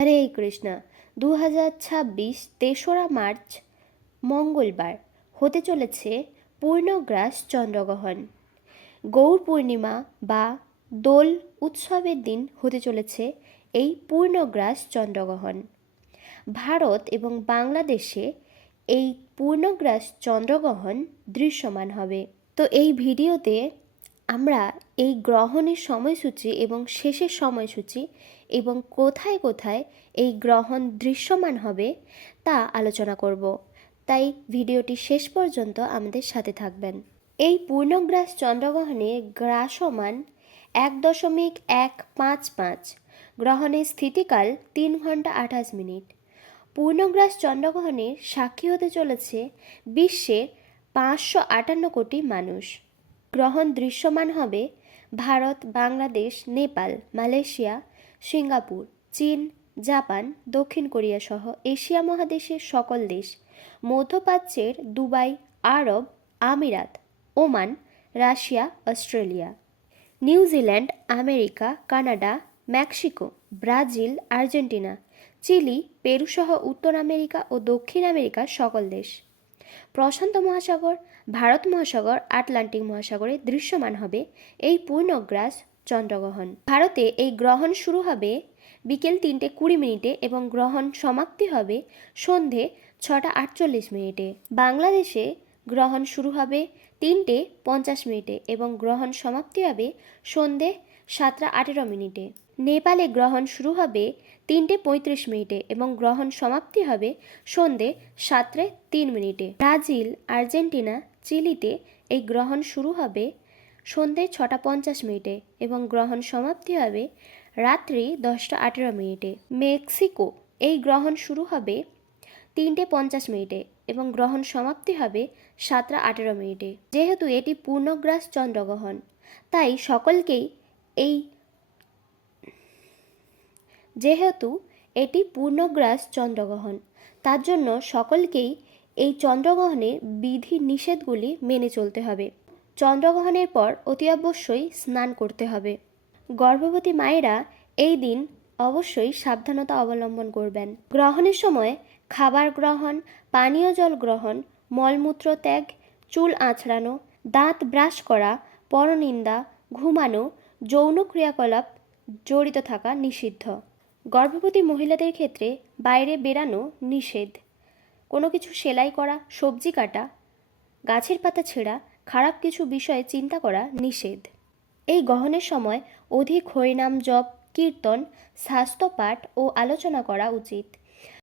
হরে কৃষ্ণ। 2026 তেসরা মার্চ মঙ্গলবার হতে চলেছে পূর্ণগ্রাস চন্দ্রগ্রহণ। গৌর পূর্ণিমা বা দোল উৎসবের দিন হতে চলেছে এই পূর্ণগ্রাস চন্দ্রগ্রহণ। ভারত এবং বাংলাদেশে এই পূর্ণগ্রাস চন্দ্রগ্রহণ দৃশ্যমান হবে। তো এই ভিডিওতে আমরা এই গ্রহণের সময়সূচি এবং শেষের সময়সূচি এবং কোথায় কোথায় এই গ্রহণ দৃশ্যমান হবে তা আলোচনা করব। তাই ভিডিওটি শেষ পর্যন্ত আমাদের সাথে থাকবেন। এই পূর্ণগ্রাস চন্দ্রগ্রহণে গ্রাসমান 1.155। গ্রহণের স্থিতিকাল 3 ঘন্টা 28 মিনিট। পূর্ণগ্রাস চন্দ্রগ্রহণের সাক্ষী হতে চলেছে বিশ্বের 558 কোটি মানুষ। গ্রহণ দৃশ্যমান হবে ভারত, বাংলাদেশ, নেপাল, মালয়েশিয়া, সিঙ্গাপুর, চীন, জাপান, দক্ষিণ কোরিয়া সহ এশিয়া মহাদেশের সকল দেশ, মধ্যপ্রাচ্যের দুবাই, আরব আমিরাত, Oman, Russia, Australia, New Zealand, America, Canada, Mexico, Brazil, Argentina, Chile, Peru সহ উত্তর আমেরিকা ও দক্ষিণ আমেরিকার সকল দেশ, প্রশান্ত মহাসাগর, ভারত মহাসাগর, আটলান্টিক মহাসাগরে দৃশ্যমান হবে এই পূর্ণগ্রাস চন্দ্রগ্রহণ। ভারতে এই গ্রহণ শুরু হবে বিকেল 3:20 মিনিটে এবং গ্রহণ সমাপ্তি হবে সন্ধে 6:48 মিনিটে। বাংলাদেশে গ্রহণ শুরু হবে 3:50 মিনিটে এবং গ্রহণ সমাপ্তি হবে সন্ধে 7:18 মিনিটে। নেপালে গ্রহণ শুরু হবে 3:35 মিনিটে এবং গ্রহণ সমাপ্তি হবে সন্ধে 7:03 মিনিটে। ব্রাজিল, আর্জেন্টিনা, চিলিতে এই গ্রহণ শুরু হবে সন্ধে 6:50 মিনিটে এবং গ্রহণ সমাপ্তি হবে রাত্রি 10:18 মিনিটে। মেক্সিকো এই গ্রহণ শুরু হবে 3:50 মিনিটে এবং গ্রহণ সমাপ্তি হবে 7:18 মিনিটে। যেহেতু এটি পূর্ণগ্রাস চন্দ্রগ্রহণ তাই সকলকেই তার জন্য সকলকেই এই চন্দ্রগ্রহণের বিধি নিষেধগুলি মেনে চলতে হবে। চন্দ্রগ্রহণের পর অতি অবশ্যই স্নান করতে হবে। গর্ভবতী মায়েরা এই দিন অবশ্যই সাবধানতা অবলম্বন করবেন। গ্রহণের সময় খাবার গ্রহণ, পানীয় জল গ্রহণ, মলমূত্র ত্যাগ, চুল আঁচড়ানো, দাঁত ব্রাশ করা, পরনিন্দা, ঘুমানো, যৌন ক্রিয়াকলাপ জড়িত থাকা নিষিদ্ধ। গর্ভবতী মহিলাদের ক্ষেত্রে বাইরে বেরানো নিষেধ। কোনো কিছু সেলাই করা, সবজি কাটা, গাছের পাতা ছেঁড়া, খারাপ কিছু বিষয়ে চিন্তা করা নিষেধ। এই গ্রহণের সময় অধিক হরিনাম জপ, কীর্তন, শাস্ত্র পাঠ ও আলোচনা করা উচিত।